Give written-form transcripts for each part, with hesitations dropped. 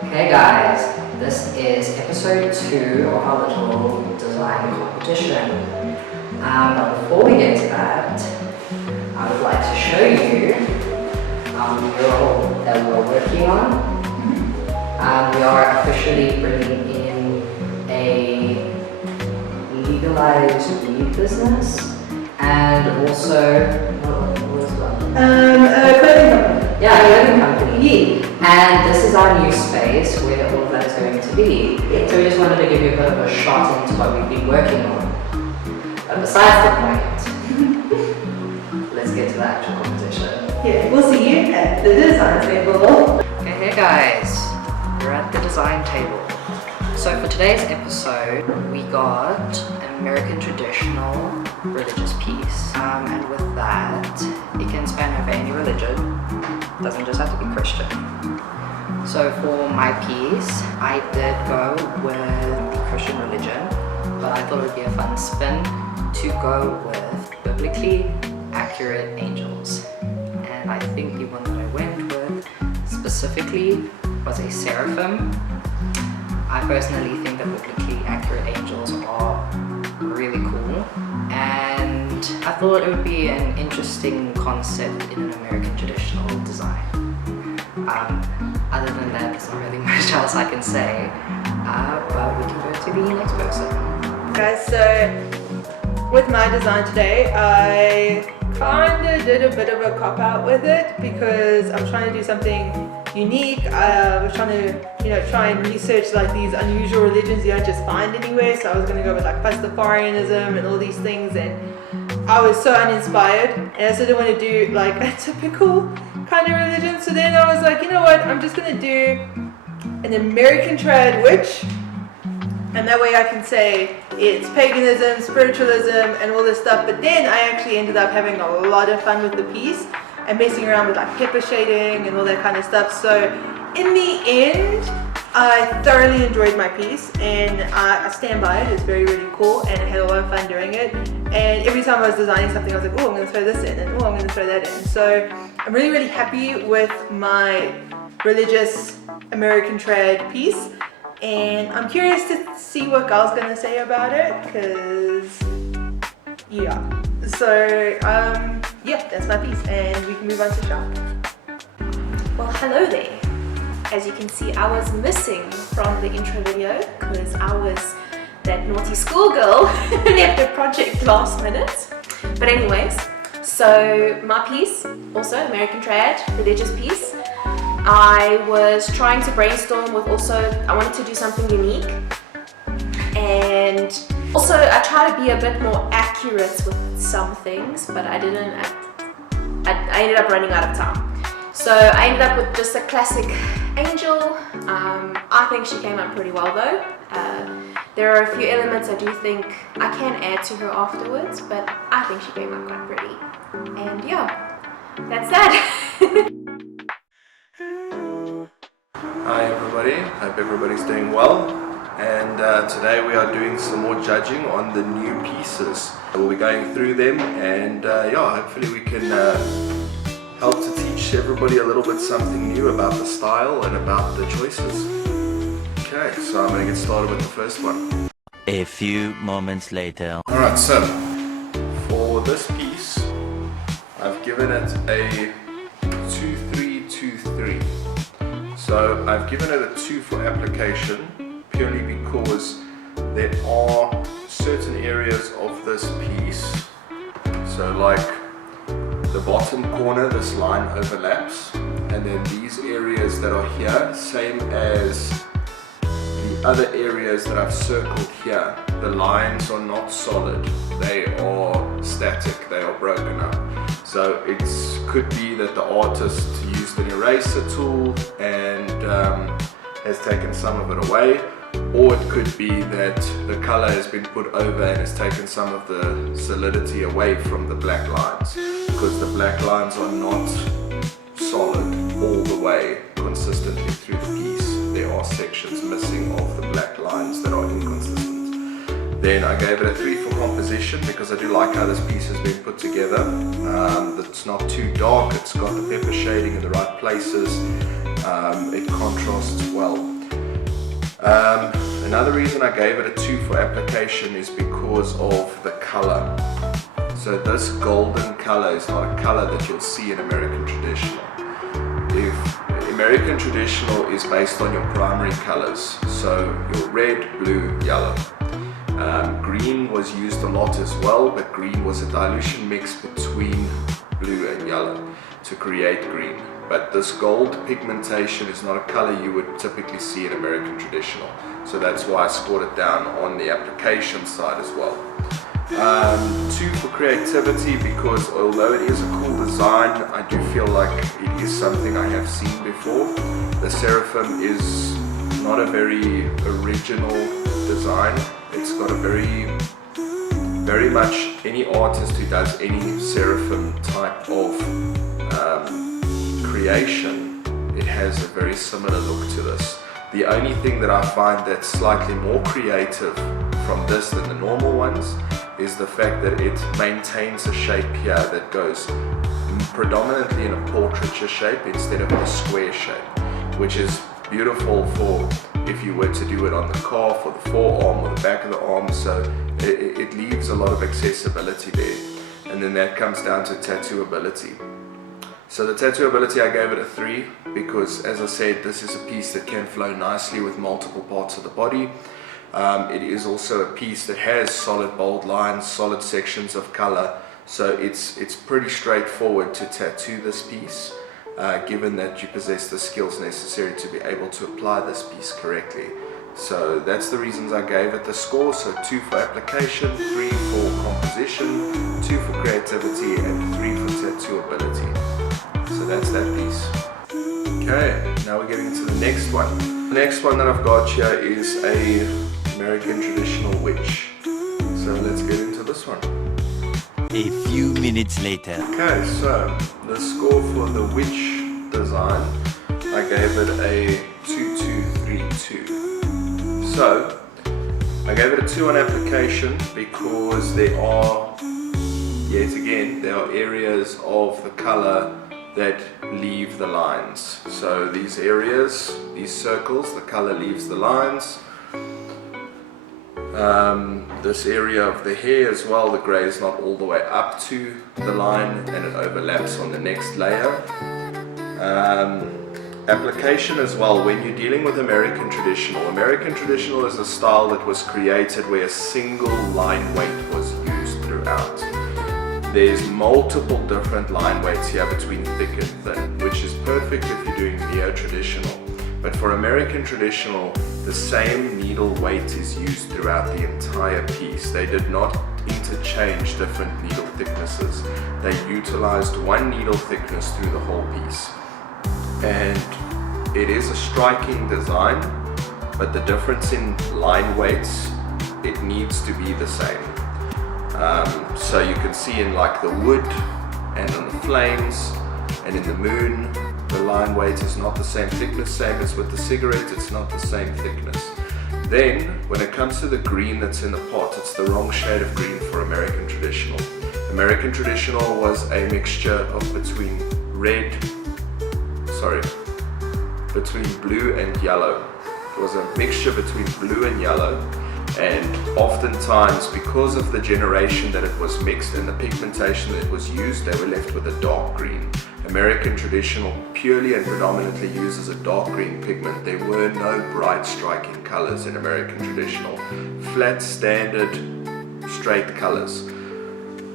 Hey guys, this is episode 2 of our little design competition. But before we get to that, I would like to show you the mural that we're working on. We are officially bringing in a legalized weed business and also A clothing company. yeah, a clothing company. And this is our new space where all of that is going to be. So we just wanted to give you a bit of a shot into what we've been working on. But besides the point, let's get to the actual competition. Yeah, we'll see you at the design table. Hey guys, we're at the design table. So for today's episode, we got an American traditional religious piece. And with that, it can span over any religion. It doesn't just have to be Christian. So for my piece, I did go with the Christian religion, but I thought it would be a fun spin to go with biblically accurate angels. And I think the one that I went with specifically was a seraphim. I personally think that biblically accurate angels are really cool, and I thought it would be an interesting concept in an American traditional design. Other than that, there's not really much else I can say, but we can go to the next person. Guys, so with my design today, I kinda did a bit of a cop-out with it because I'm trying to do something unique. I was trying to, try and research like these unusual religions you don't just find anywhere. So I was gonna go with like Pastafarianism and all these things, and I was so uninspired, and I also didn't want to do like a typical kind of religion. So then I was like, you know what, I'm just gonna do an American trad witch, and that way I can say it's paganism, spiritualism, and all this stuff. But then I actually ended up having a lot of fun with the piece and messing around with like pepper shading and all that kind of stuff. So in the end, I thoroughly enjoyed my piece, and I stand by it. It's very, really cool, and I had a lot of fun doing it. And every time I was designing something, I was like, oh, I'm going to throw this in, and oh, I'm going to throw that in. So I'm really, really happy with my religious American trad piece, and I'm curious to see what Guile's going to say about it, because yeah. So yeah, that's my piece, and we can move on to shop. Well, hello there. As you can see, I was missing from the intro video because I was that naughty schoolgirl who left a project last minute. But anyways, so my piece, also American trad, religious piece, I was trying to brainstorm with I wanted to do something unique, and also I try to be a bit more accurate with some things, but I didn't. I ended up running out of time. So I ended up with just a classic angel. I think she came out pretty well though. There are a few elements I do think I can add to her afterwards, but I think she came out quite pretty. And yeah, that's that. Hi everybody, hope everybody's doing well, and today we are doing some more judging on the new pieces. We'll be going through them, and hopefully we can help to teach everybody a little bit something new about the style and about the choices. Okay, so I'm going to get started with the first one. A few moments later. Alright, so for this piece, I've given it a 2-3-2-3. So I've given it a 2 for application purely because there are certain areas of this piece, so like the bottom corner, this line overlaps, and then these areas that are here, same as the other areas that I've circled here, the lines are not solid, they are static, they are broken up. So it could be that the artist used an eraser tool and has taken some of it away, or it could be that the color has been put over and has taken some of the solidity away from the black lines, because the black lines are not solid all the way consistently through the piece. There are sections missing of the black lines that are inconsistent. Then I gave it a 3 for composition because I do like how this piece has been put together. It's not too dark, it's got the pepper shading in the right places. It contrasts well. Another reason I gave it a 2 for application is because of the color. So this golden color is not a color that you'll see in American Traditional. American Traditional is based on your primary colors, so your red, blue, yellow. Green was used a lot as well, but green was a dilution mix between blue and yellow to create green. But this gold pigmentation is not a color you would typically see in American Traditional. So that's why I scored it down on the application side as well. 2 for creativity, because although it is a cool design, I do feel like it is something I have seen before. The seraphim is not a very original design. It's got a very much any artist who does any seraphim type of creation, it has a very similar look to this. The only thing that I find that's slightly more creative from this than the normal ones is the fact that it maintains a shape here that goes predominantly in a portraiture shape instead of in a square shape, which is beautiful for if you were to do it on the calf or the forearm or the back of the arm. So it leaves a lot of accessibility there, and then that comes down to tattooability. So the tattooability, I gave it a 3 because, as I said, this is a piece that can flow nicely with multiple parts of the body. It is also a piece that has solid bold lines, solid sections of color, so it's pretty straightforward to tattoo this piece, given that you possess the skills necessary to be able to apply this piece correctly. So that's the reasons I gave it the score. So 2 for application, 3 for composition, 2 for creativity, and 3 for tattooability. So that's that piece. Okay, now we're getting to the next one. The next one that I've got here is a American Traditional witch. So let's get into this one. A few minutes later. Okay, so the score for the witch design, I gave it a 2-2-3-2. So I gave it a 2 on application because there are, yet again, there are areas of the color that leave the lines. So these areas, these circles, the color leaves the lines. This area of the hair as well, the grey is not all the way up to the line and it overlaps on the next layer. Application as well, when you're dealing with American Traditional. American Traditional is a style that was created where a single line weight was used throughout. There's multiple different line weights here between thick and thin, which is perfect if you're doing neo-traditional. But for American Traditional, the same needle weight is used throughout the entire piece. They did not interchange different needle thicknesses. They utilized one needle thickness through the whole piece. And it is a striking design, but the difference in line weights, it needs to be the same. So you can see in like the wood and on the flames and in the moon, the line weight is not the same thickness, same as with the cigarette, it's not the same thickness. Then, when it comes to the green that's in the pot, it's the wrong shade of green for American Traditional. American Traditional was a mixture of between blue and yellow. It was a mixture between blue and yellow, and oftentimes, because of the generation that it was mixed and the pigmentation that was used, they were left with a dark green. American Traditional purely and predominantly uses a dark green pigment. There were no bright striking colors in American Traditional. Flat, standard, straight colors.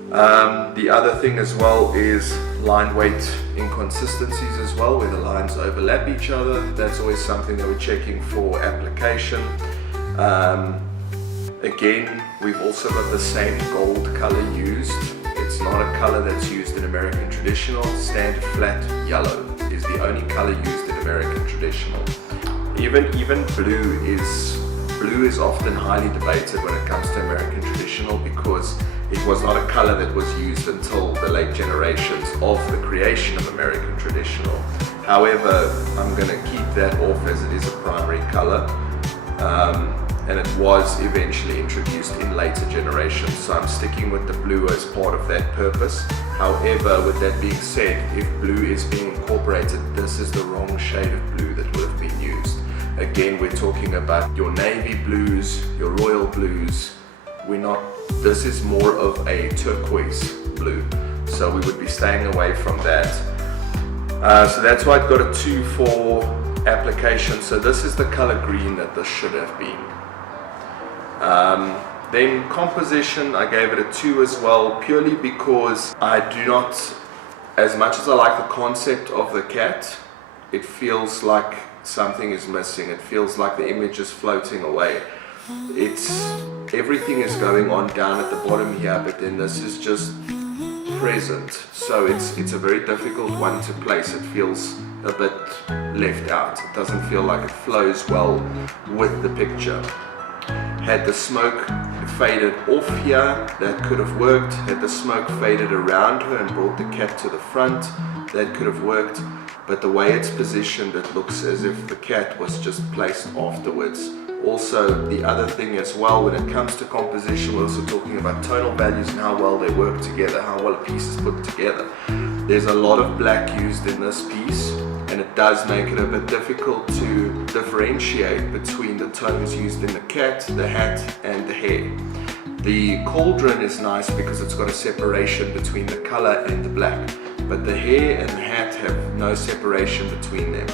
The other thing as well is line weight inconsistencies as well, where the lines overlap each other. That's always something that we're checking for application. Again, we've also got the same gold color used. It's not a color that's used in American Traditional. Standard flat yellow is the only color used in American Traditional. Even blue is often highly debated when it comes to American Traditional because it was not a color that was used until the late generations of the creation of American Traditional. However, I'm going to keep that off as it is a primary color. and it was eventually introduced in later generations. So I'm sticking with the blue as part of that purpose. However, with that being said, if blue is being incorporated, this is the wrong shade of blue that would have been used. Again, we're talking about your navy blues, your royal blues. This is more of a turquoise blue, so we would be staying away from that. So that's why it got a 2 for application. So this is the color green that this should have been. Then composition, I gave it a 2 as well, purely because I do not, as much as I like the concept of the cat, it feels like something is missing. It feels like the image is floating away. Everything is going on down at the bottom here, but then this is just present. So it's a very difficult one to place. It feels a bit left out. It doesn't feel like it flows well with the picture. Had the smoke faded off here, that could have worked. Had the smoke faded around her and brought the cat to the front, that could have worked. But the way it's positioned, it looks as if the cat was just placed afterwards. Also, the other thing as well, when it comes to composition, we're also talking about tonal values and how well they work together, how well a piece is put together. There's a lot of black used in this piece, and it does make it a bit difficult to differentiate between the tones used in the cat, the hat, and the hair. The cauldron is nice because it's got a separation between the color and the black, but the hair and the hat have no separation between them.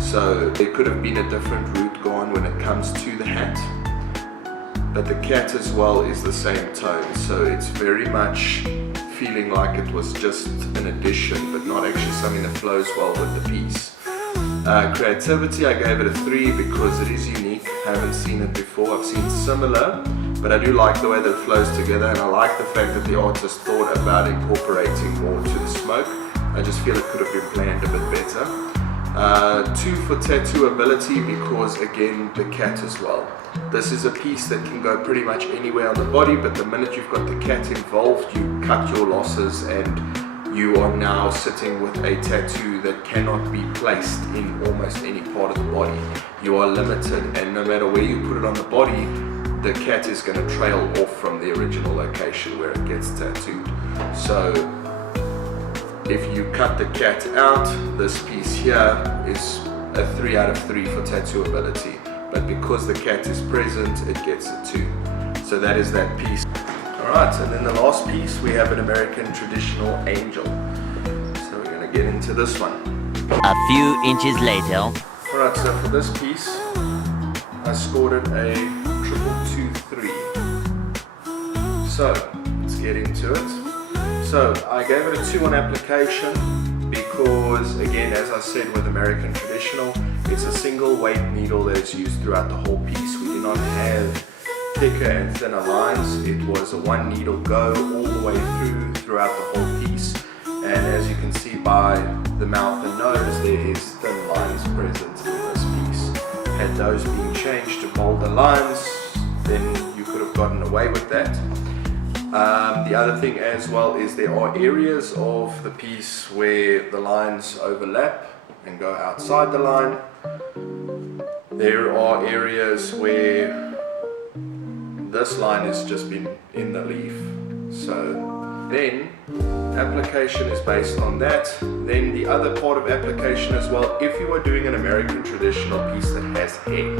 So there could have been a different route gone when it comes to the hat, but the cat as well is the same tone, so it's very much feeling like it was just an addition, but not actually something that flows well with the piece. Creativity, I gave it a 3 because it is unique. I haven't seen it before. I've seen similar, but I do like the way that it flows together, and I like the fact that the artist thought about incorporating more to the smoke. I just feel it could have been planned a bit better. 2 for tattoo ability because, again, the cat as well. This is a piece that can go pretty much anywhere on the body, but the minute you've got the cat involved, you cut your losses and you are now sitting with a tattoo that cannot be placed in almost any part of the body. You are limited, and no matter where you put it on the body, the cat is going to trail off from the original location where it gets tattooed. So if you cut the cat out, this piece here is a 3 out of 3 for tattoo ability. But because the cat is present, it gets a 2. So that is that piece. Alright, and then the last piece, we have an American traditional angel. So we're going to get into this one. A few inches later. Alright, so for this piece, I scored it a 223. So, let's get into it. So, I gave it a 2 on application because, again, as I said with American traditional, it's a single weight needle that is used throughout the whole piece. We do not have thicker and thinner lines. It was a one needle go all the way throughout the whole piece. And as you can see by the mouth and nose, there is thin lines present in this piece. Had those been changed to bolder lines, then you could have gotten away with that. The other thing as well is there are areas of the piece where the lines overlap and go outside the line. There are areas where this line has just been in the leaf. So then application is based on that. Then the other part of application as well, if you are doing an American traditional piece that has hair.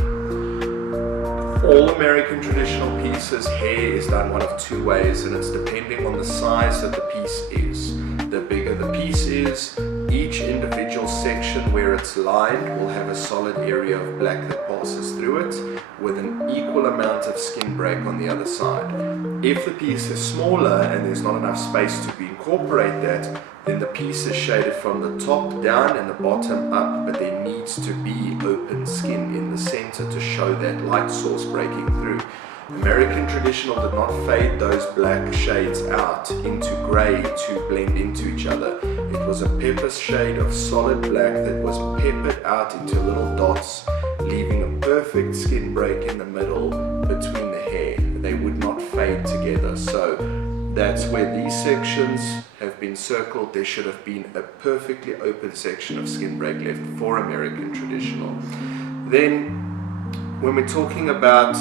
All American traditional pieces, hair is done one of 2 ways, and it's depending on the size that the piece is. The bigger the piece is, each individual section where it's lined will have a solid area of black that passes through it with an equal amount of skin break on the other side. If the piece is smaller and there's not enough space to incorporate that, then the piece is shaded from the top down and the bottom up, but there needs to be open skin in the center to show that light source breaking through. American traditional did not fade those black shades out into grey to blend into each other. It was a pepper shade of solid black that was peppered out into little dots, leaving a perfect skin break in the middle between the hair. They would not fade together. So that's where these sections have been circled. There should have been a perfectly open section of skin break left for American traditional. Then when we're talking about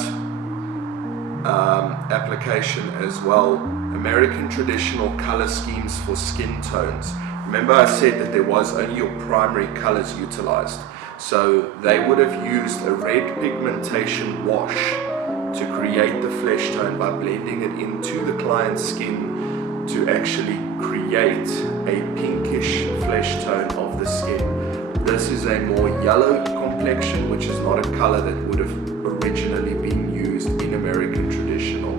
application as well, American traditional color schemes for skin tones. Remember I said that there was only your primary colors utilized. So they would have used a red pigmentation wash to create the flesh tone by blending it into the client's skin to actually create a pinkish flesh tone of the skin. This is a more yellow complexion, which is not a color that would have originally been used in American traditional.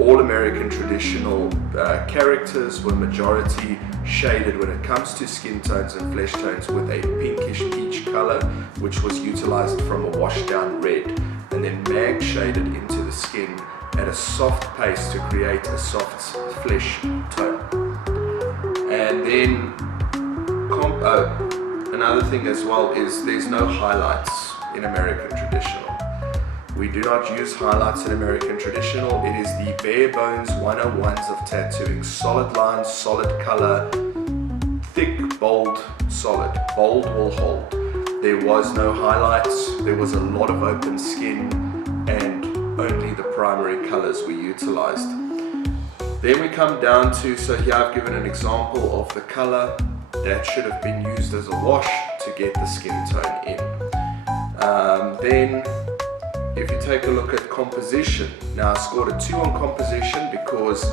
All American traditional characters were majority shaded when it comes to skin tones and flesh tones with a pinkish peach color, which was utilized from a washed down red, and then mag shaded into the skin at a soft pace to create a soft flesh tone. And then another thing as well is there's no highlights in American traditional. We do not use highlights in American traditional. It is the bare bones 101s of tattooing. Solid lines, solid color, thick, bold, solid. Bold will hold. There was no highlights. There was a lot of open skin and only the primary colors were utilized. Then we come down to, so here I've given an example of the color that should have been used as a wash to get the skin tone in. Then if you take a look at composition, now I scored a 2 on composition because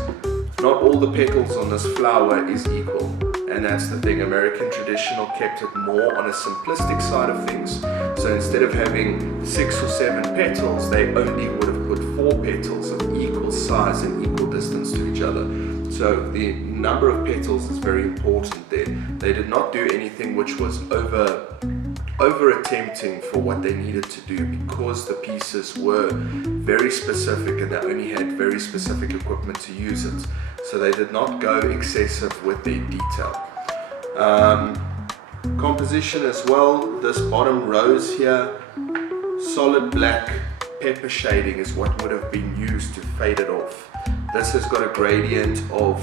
not all the petals on this flower is equal, and that's the thing. American traditional kept it more on a simplistic side of things. So instead of having 6 or 7 petals, they only would have put 4 petals of equal size and equal distance to each other. So the number of petals is very important there. They did not do anything which was over attempting for what they needed to do, because the pieces were very specific and they only had very specific equipment to use it. So they did not go excessive with their detail. Composition as well, this bottom rose here, solid black pepper shading is what would have been used to fade it off. This has got a gradient of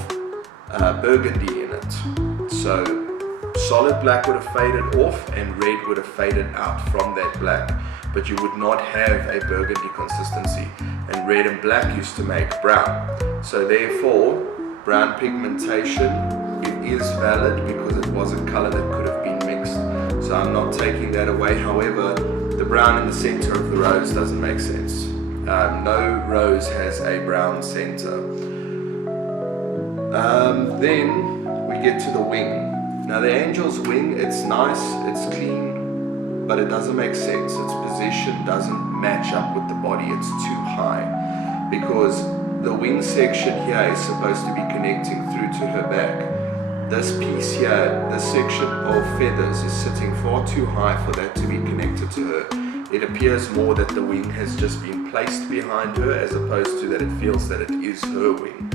burgundy in it. So solid black would have faded off and red would have faded out from that black, but you would not have a burgundy consistency, and red and black used to make brown. So therefore, brown pigmentation, it is valid because it was a color that could have been mixed. So I'm not taking that away. However, the brown in the center of the rose doesn't make sense. No rose has a brown center. Then we get to the wing. Now the angel's wing, it's nice, it's clean, but it doesn't make sense. Its position doesn't match up with the body. It's too high, because the wing section here is supposed to be connecting through to her back. This piece here, this section of feathers, is sitting far too high for that to be connected to her. It appears more that the wing has just been placed behind her as opposed to that it feels that it is her wing.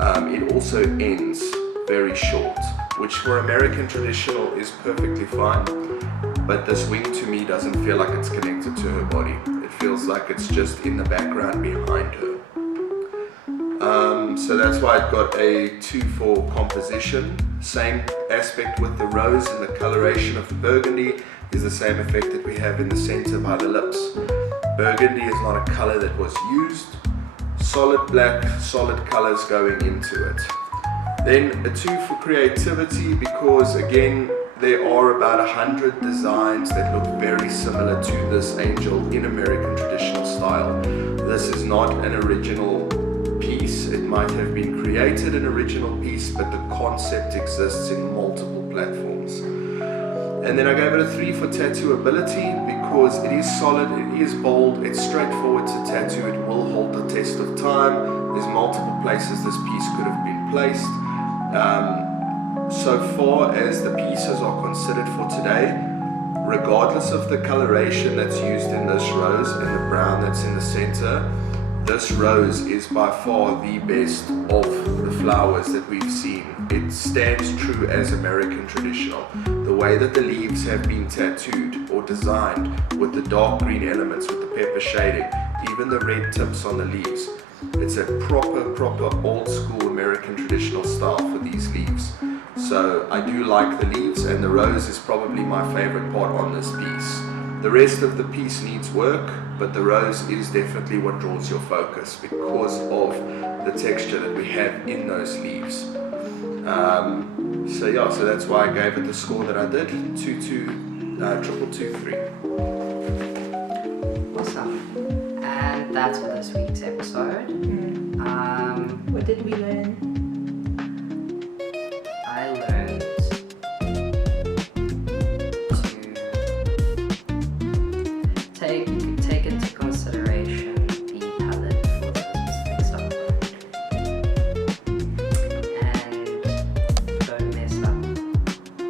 It also ends very short, which for American traditional is perfectly fine, but this wing to me doesn't feel like it's connected to her body. It feels like it's just in the background behind her. So that's why it got a 2 for composition. Same aspect with the rose, and the coloration of the burgundy is the same effect that we have in the center by the lips. Burgundy is not a color that was used. Solid black, solid colors going into it. Then a 2 for creativity, because again, there are about 100 designs that look very similar to this angel in American traditional style. This is not an original piece. It might have been created an original piece, but the concept exists in multiple platforms. And then I gave it a 3 for tattooability, because it is solid, it is bold, it's straightforward to tattoo, it will hold the test of time. There's multiple places this piece could have been placed. So far as the pieces are considered for today, regardless of the coloration that's used in this rose and the brown that's in the center, this rose is by far the best of the flowers that we've seen. It stands true as American traditional. The way that the leaves have been tattooed or designed with the dark green elements, with the pepper shading, even the red tips on the leaves. It's a proper old school American traditional style for these leaves. So I do like the leaves, and the rose is probably my favorite part on this piece. The rest of the piece needs work, but the rose is definitely what draws your focus because of the texture that we have in those leaves. So yeah, so that's why I gave it the score that I did, 22223. Awesome. And that's for this week's episode. What did we learn? I learned to take into consideration the palette for the specific style and don't mess up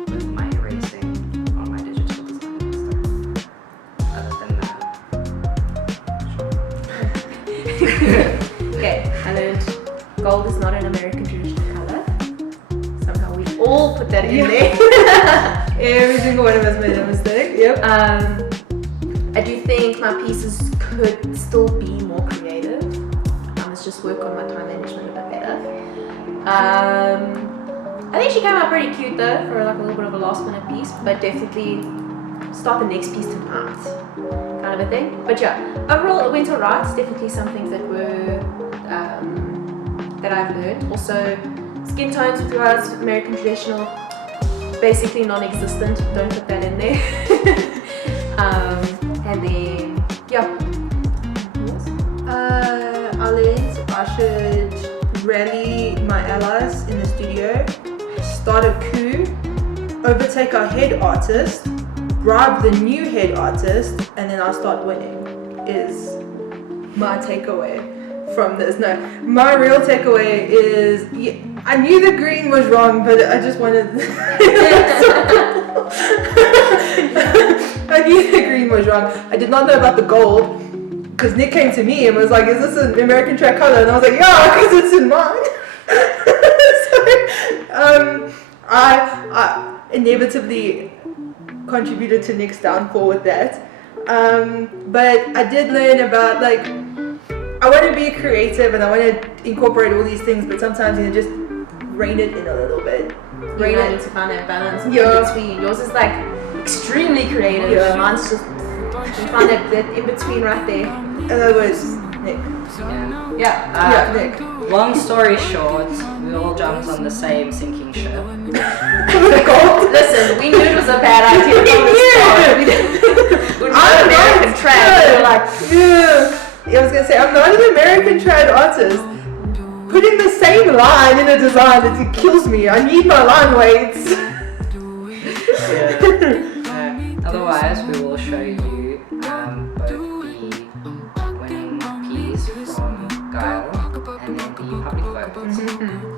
with my erasing on my digital design stuff. Other than that, Okay, I learned gold is not an American traditional color. Somehow we all put that in there. Every single one of us made a mistake. Yep. I do think my pieces could still be more creative. I must just work on my time management a bit better. I think she came out pretty cute though for like a little bit of a last minute piece, but definitely start the next piece tonight, kind of a thing. But yeah, overall it went alright. It's definitely some things that were that I've learned. Also, skin tones with regards to American traditional, basically non-existent. Don't put that in there. And then yeah. I learned I should rally my allies in the studio, start a coup, overtake our head artist, bribe the new head artist, and then I'll start winning, is my takeaway from this. No, my real takeaway is, I knew the green was wrong, but I just wanted... I knew the green was wrong. I did not know about the gold, because Nick came to me and was like, is this an American track color? And I was like, yeah, because it's in mine. So, I inevitably contributed to Nick's downfall with that. But I did learn about, like, I want to be creative and I want to incorporate all these things, but sometimes you just rein it in a little bit. You need to find that balance in Yeah. between. Yours is like extremely creative. Yeah. Mine's just, you find that in between right there. In other words, Nick. yeah. Nick. Long story short, we all jumped on the same sinking ship. Gold. Listen, we knew it was a bad idea from the start. We're not American trad. We were like, Yeah, I was gonna say, I'm not an American trad artist. Putting the same line in a design, it kills me. I need my line weights. Otherwise, we will show you both the winning piece from Guile and then the public votes.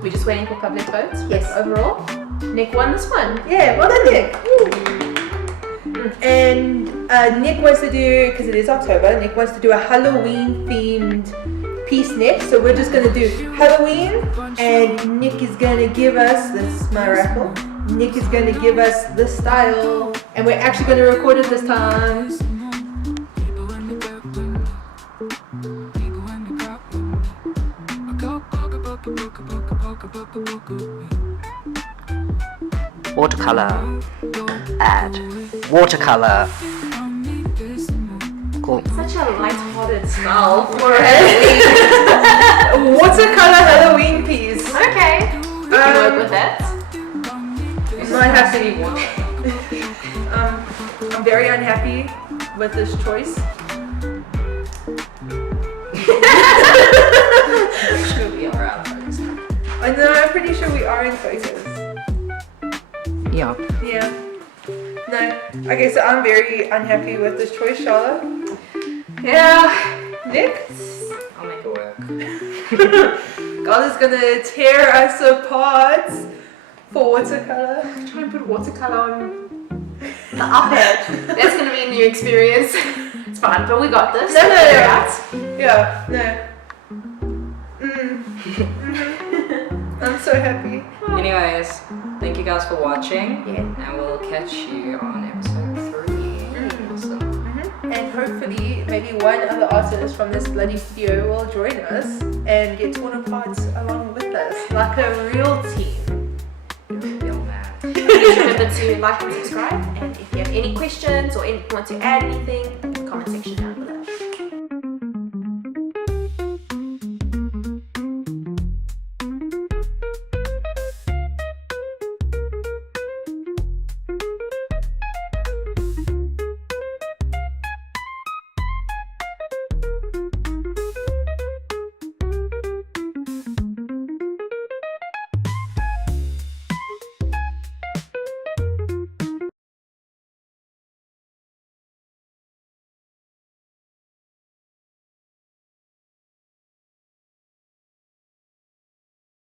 we're just waiting for public votes. Yes. Overall, Nick won this one. Yeah, well done, Nick. And Nick wants to do, because it is October, Nick wants to do a Halloween themed piece next. So we're just going to do Halloween, and Nick is going to give us, this is my raffle, Nick is going to give us the style, and we're actually going to record it this time. Watercolor. Add. Watercolor. Cool. Such a light-hearted smile for Watercolor Halloween piece. Okay. We can work with that. Might have to be one. I'm very unhappy with this choice. Should be alright. I know, I'm pretty sure we are in focus. Yeah. Yeah. No. Okay, so I'm very unhappy with this choice, Charlotte. Yeah. Nick? I'll make it work. God is gonna tear us apart for watercolor. Try and put watercolor on the iPad. That's going to be a new experience. It's fine, but we got this. No. Right? Yeah, no. I'm so happy. Anyways, thank you guys for watching. Yeah. And we'll catch you on episode 3. Awesome. And hopefully, maybe one other artist from this bloody video will join us and get torn apart along with us, like a real team. Real man. Please remember to like and subscribe. And if you have any questions or want to add anything, comment section down